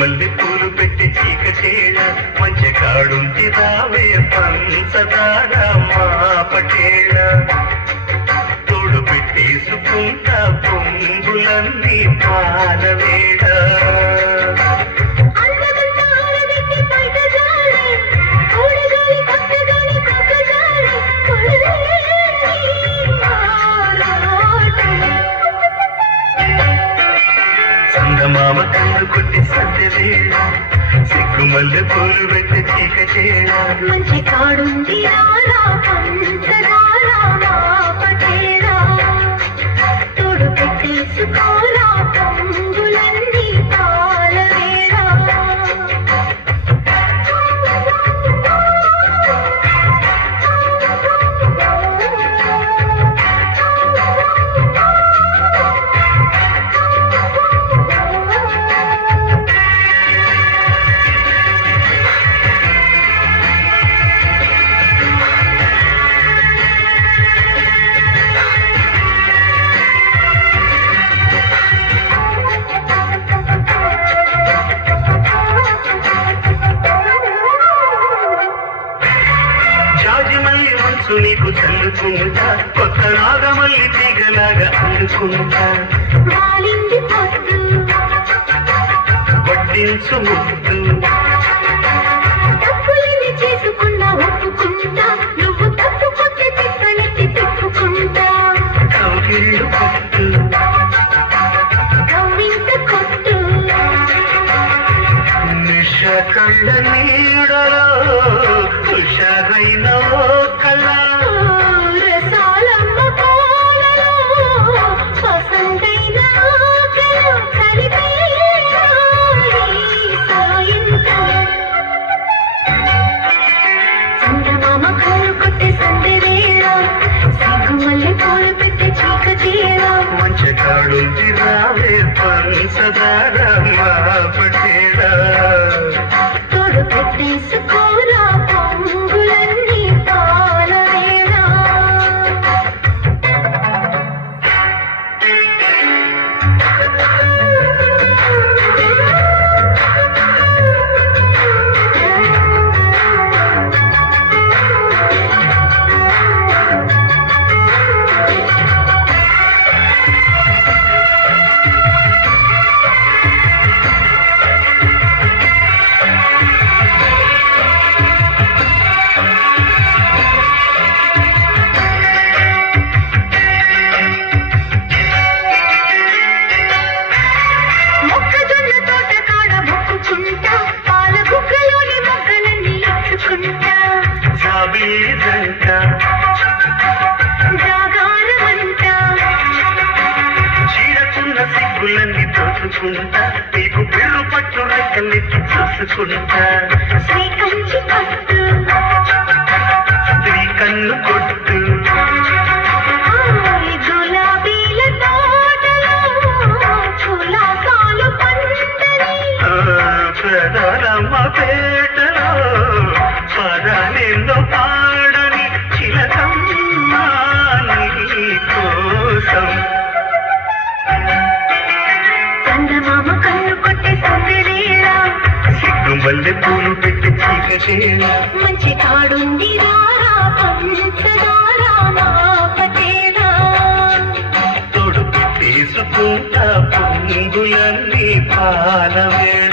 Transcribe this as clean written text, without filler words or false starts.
సిగ్గుమల్లి పూలు పెట్టి చీకటేళ మంచి కాడుంది రావే పంచదార మా పటేళ తోడు పెట్టేసుకుంటా పొంగులన్నీ పాలవేళ మామ కన్ను కొట్టి సత్యవేళ సిగ్గుమల్లె పూలు పెట్టి చీకటేళ మంచి కాడుంది రారా పంచదార మా పటేళ తోడు పెట్టేసుకోరా పొంగులన్నీ పాలవేళ నీకు చల్లుకుంటా కొత్త నాగమల్లి తీగలాగా అల్లుకుంటా వడ్డించు ముద్దు చేసుకున్నా ఒప్పుకుంటా నువ్వు తప్పుకుంటే తిప్పనెత్తి తిప్పుకుంటా కౌగిళ్ళు కొట్టు కవ్వింత కొట్టు నిష కళ్ళ నీడలో హుషారైన కళ రసాలమ్మ పాలలో వసంతైన చంద్రమామ కళ్ళు కొట్టే సందెవేళ సిగ్గుమల్లె పూలు పెట్టే చీకటేళ మంచి కాడుంది రావే పంచదార మా పటేళ తోడు పెట్టేసుకోరా పొంగులన్నీ పాలవేళ సిగ్గులన్నీ దోచుకుంటా నీకు పెళ్ళు పట్టు రెక్కలెత్తి చూసుకుంటా శ్రీకంచి పట్టు స్త్రీ కన్ను కొట్టు గులాబీల తోటలో కులాసాలు పంటని ప్రధానమ్మ పేటలో పదాలెందో పాడని చిలకమ్మ నీ కోసం చందమామ కన్ను కొట్టే సందెవేళ సిగ్గుమల్లె పూలు పెట్టి చీకటేళ మంచి కాడుంది రారా పంచదార మా పటేళ తోడు పెట్టేసుకుంటా పొంగులన్నీ పాలవేళ